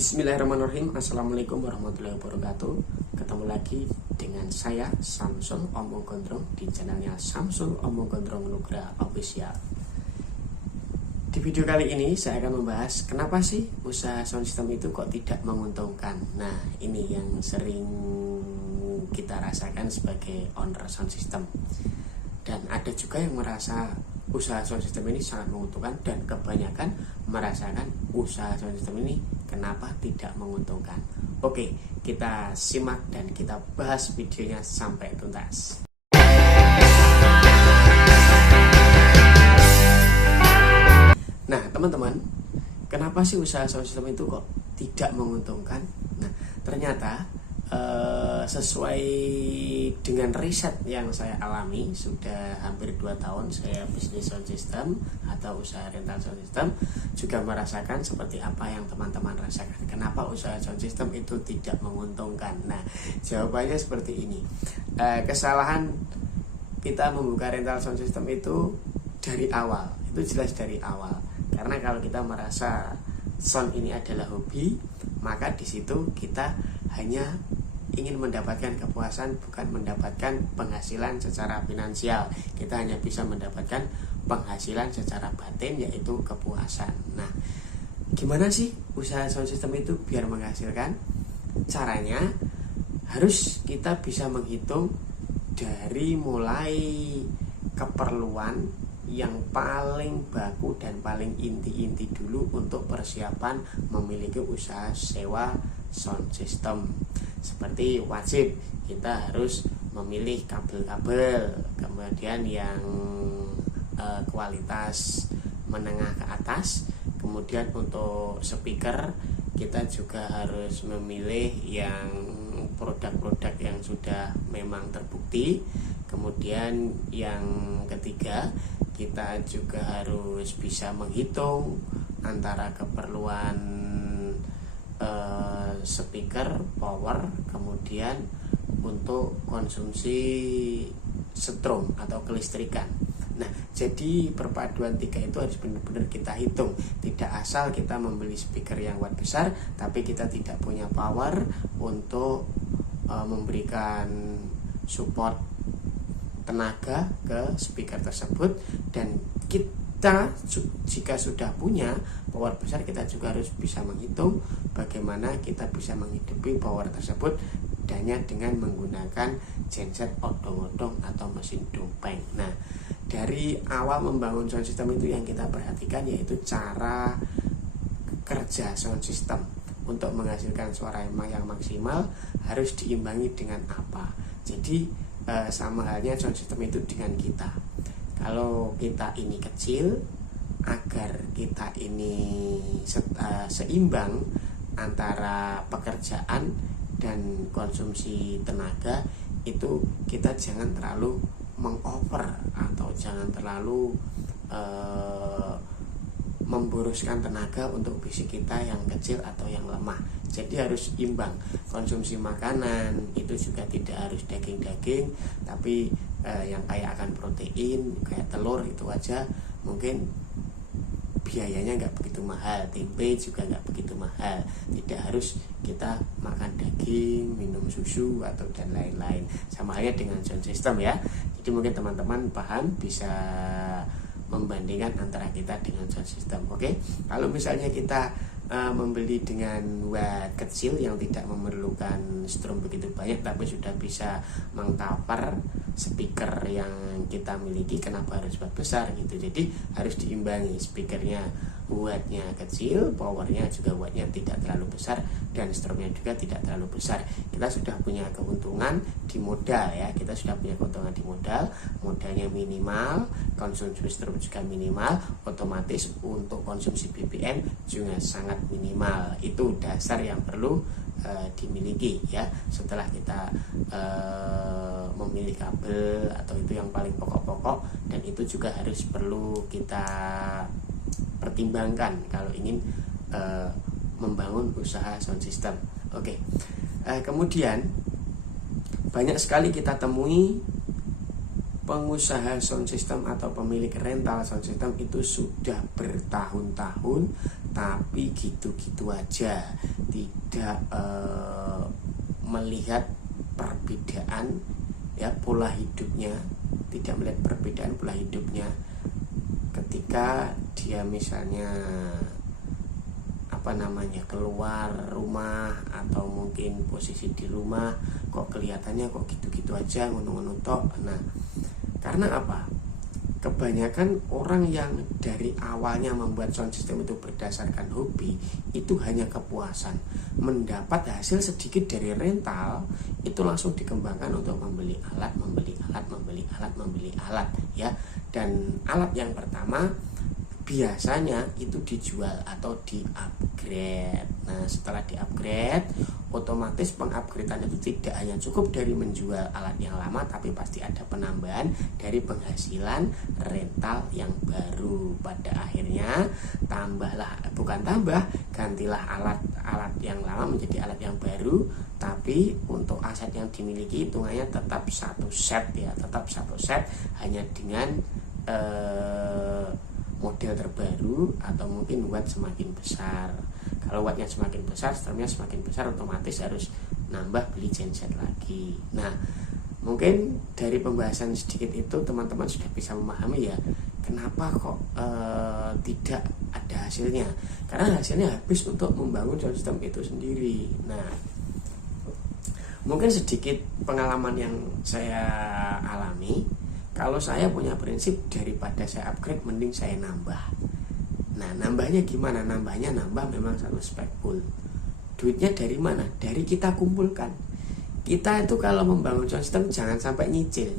Bismillahirrahmanirrahim. Assalamualaikum warahmatullahi wabarakatuh. Ketemu lagi dengan saya Samsul Omong Gondrong di channelnya Samsul Omong Gondrong Nugra Official. Di video kali ini saya akan membahas kenapa sih usaha sound system itu kok tidak menguntungkan. Nah, ini yang sering kita rasakan sebagai owner sound system. Dan ada juga yang merasa usaha sound system ini sangat menguntungkan, dan kebanyakan merasakan usaha sound system ini kenapa tidak menguntungkan. Oke, kita simak dan kita bahas videonya sampai tuntas. Nah, teman-teman, kenapa sih usaha sound system itu kok tidak menguntungkan? Nah, ternyata sesuai dengan riset yang saya alami, sudah hampir 2 tahun saya bisnis sound system atau usaha rental sound system, juga merasakan seperti apa yang teman-teman rasakan. Kenapa usaha sound system itu tidak menguntungkan? Nah, jawabannya seperti ini. Kesalahan kita membuka rental sound system itu dari awal, itu jelas dari awal. Karena kalau kita merasa sound ini adalah hobi, maka di situ kita hanya ingin mendapatkan kepuasan, bukan mendapatkan penghasilan secara finansial. Kita hanya bisa mendapatkan penghasilan secara batin, yaitu kepuasan. Nah, gimana sih usaha sound system itu biar menghasilkan? Caranya harus kita bisa menghitung dari mulai keperluan yang paling baku dan paling inti-inti dulu untuk persiapan memiliki usaha sewa sound system. Seperti wajib kita harus memilih kabel-kabel, kemudian yang kualitas menengah ke atas. Kemudian untuk speaker kita juga harus memilih yang produk-produk yang sudah memang terbukti. Kemudian yang ketiga, kita juga harus bisa menghitung antara keperluan speaker, power, kemudian untuk konsumsi strom atau kelistrikan. Nah, jadi perpaduan 3 itu harus benar-benar kita hitung. Tidak asal kita membeli speaker yang watt besar, tapi kita tidak punya power untuk memberikan support tenaga ke speaker tersebut. Dan kita jika sudah punya power besar, kita juga harus bisa menghitung bagaimana kita bisa menghidupi power tersebut hanya dengan menggunakan genset odong-odong atau mesin dompeng. Nah, dari awal membangun sound system itu yang kita perhatikan yaitu cara kerja sound system. Untuk menghasilkan suara yang maksimal harus diimbangi dengan apa? Jadi sama halnya sound system itu dengan kita. Kalau kita ini kecil, agar kita ini seimbang antara pekerjaan dan konsumsi tenaga, itu kita jangan terlalu mengover atau jangan terlalu memboroskan tenaga untuk fisik kita yang kecil atau yang lemah. Jadi harus imbang. Konsumsi makanan itu juga tidak harus daging-daging, tapi yang kaya akan protein, kayak telur itu aja mungkin biayanya nggak begitu mahal. Tempe juga nggak begitu mahal. Tidak harus kita makan daging, minum susu atau dan lain-lain. Sama halnya dengan sound system ya. Jadi mungkin teman-teman paham, bisa membandingkan antara kita dengan sound system. Oke, kalau misalnya kita membeli dengan watt kecil yang tidak memerlukan strom begitu banyak, tapi sudah bisa mengcover speaker yang kita miliki, kenapa harus watt besar gitu? Jadi harus diimbangi, speakernya wattnya kecil, powernya juga wattnya tidak terlalu besar, dan stromnya juga tidak terlalu besar. Kita sudah punya keuntungan di modal ya, kita sudah punya keuntungan di modal, modalnya minimal, konsumsi strom juga minimal, otomatis untuk konsumsi BBM juga sangat minimal. Itu dasar yang perlu dimiliki ya. Setelah kita memilih kabel, atau itu yang paling pokok-pokok, dan itu juga harus perlu kita pertimbangkan kalau ingin membangun usaha sound system. Oke. Kemudian banyak sekali kita temui pengusaha sound system atau pemilik rental sound system itu sudah bertahun-tahun tapi gitu-gitu aja, tidak melihat perbedaan ya pola hidupnya, tidak melihat perbedaan pola hidupnya ketika dia misalnya keluar rumah atau mungkin posisi di rumah, kok kelihatannya kok gitu-gitu aja, ngono-ngono tok. Nah, karena apa? Kebanyakan orang yang dari awalnya membuat sound system itu berdasarkan hobi, itu hanya kepuasan. Mendapat hasil sedikit dari rental, itu langsung dikembangkan untuk membeli alat ya. Dan alat yang pertama biasanya itu dijual atau di-upgrade. Nah, setelah di-upgrade, otomatis pengupgradean itu tidak hanya cukup dari menjual alat yang lama, tapi pasti ada penambahan dari penghasilan rental yang baru. Pada akhirnya gantilah alat yang lama menjadi alat yang baru, tapi untuk aset yang dimiliki hitungannya tetap satu set hanya dengan model terbaru atau mungkin watt semakin besar. Kalau wattnya semakin besar, strumnya semakin besar, otomatis harus nambah beli genset lagi. Nah, mungkin dari pembahasan sedikit itu teman-teman sudah bisa memahami ya, kenapa kok tidak ada hasilnya. Karena hasilnya habis untuk membangun sound system itu sendiri. Nah, mungkin sedikit pengalaman yang saya alami. Kalau saya punya prinsip, daripada saya upgrade mending saya nambah. Nah, nambahnya gimana? Nambah memang satu spek full. Duitnya dari mana? Dari kita kumpulkan. Kita itu kalau membangun sound system jangan sampai nyicil.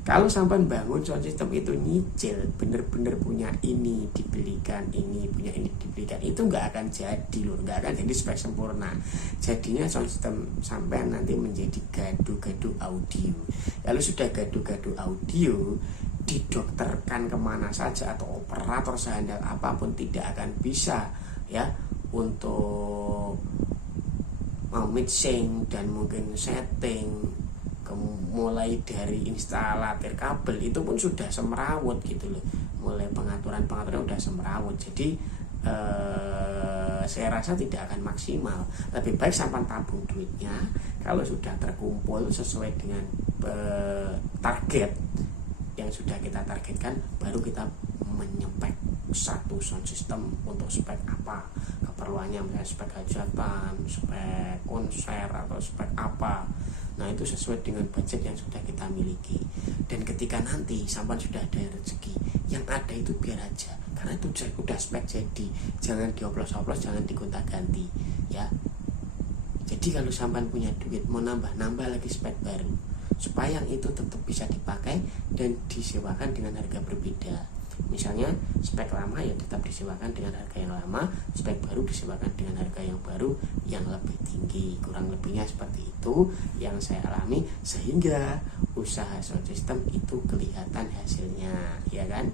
Kalau sampai membangun sound system itu nyicil, bener-bener punya ini dibelikan, ini punya ini dibelikan, itu nggak akan jadi loh, nggak akan jadi spek sempurna. Jadinya sound system sampai nanti menjadi gaduh-gaduh audio. Lalu sudah gaduh-gaduh audio, didokterkan kemana saja atau operator sehandal apapun tidak akan bisa ya untuk mau mixing dan mungkin setting, mulai dari instalator kabel itu pun sudah semrawut gitu loh, mulai pengaturan udah semrawut. Jadi saya rasa tidak akan maksimal. Lebih baik sampai tabung duitnya, kalau sudah terkumpul sesuai dengan target yang sudah kita targetkan, baru kita menyepek satu sound system untuk spek apa keperluannya, misalnya spek hajatan, spek konser atau spek apa. Nah, itu sesuai dengan budget yang sudah kita miliki. Dan ketika nanti sampai sudah ada rezeki, yang ada itu biar aja, karena itu udah spek jadi, jangan dioplos-oplos, jangan digonta-ganti ya. Jadi kalau sampai punya duit mau nambah lagi spek baru, supaya yang itu tetap bisa dipakai dan disewakan dengan harga berbeda. Misalnya spek lama ya tetap disewakan dengan harga yang lama, spek baru disewakan dengan harga yang baru yang lebih tinggi. Kurang lebihnya seperti itu yang saya alami, sehingga usaha sound system itu kelihatan hasilnya, ya kan?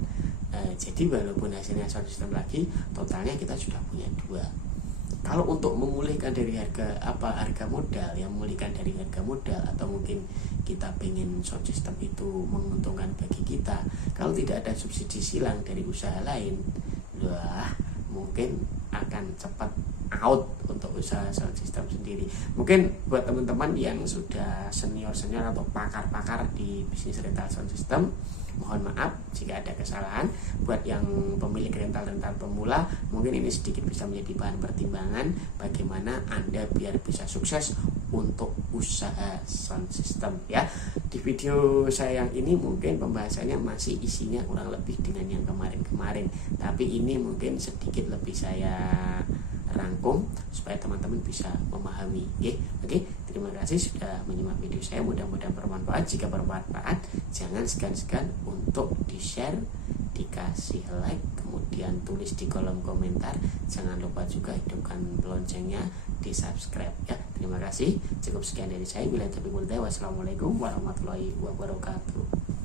Jadi walaupun hasilnya sound system lagi, totalnya kita sudah punya dua. Kalau untuk memulihkan dari harga modal, yang memulihkan dari harga modal, atau mungkin kita pengen sound system itu menguntungkan bagi kita, kalau tidak ada subsidi silang dari usaha lain, mungkin akan cepat out untuk usaha sound system sendiri. Mungkin buat teman-teman yang sudah senior atau pakar di bisnis rental sound system, mohon maaf jika ada kesalahan. Buat yang pemilik rental pemula, mungkin ini sedikit bisa menjadi bahan pertimbangan bagaimana Anda biar bisa sukses untuk usaha sound system ya. Di video saya yang ini mungkin pembahasannya masih isinya kurang lebih dengan yang kemarin-kemarin, tapi ini mungkin sedikit lebih saya rangkum supaya teman-teman bisa memahami. Oke, terima kasih sudah menyimak video saya, mudah-mudahan bermanfaat. Jika bermanfaat, jangan segan-segan untuk di-share, dikasih like, kemudian tulis di kolom komentar. Jangan lupa juga hidupkan loncengnya, di subscribe ya. Terima kasih, cukup sekian dari saya. Wassalamualaikum warahmatullahi wabarakatuh.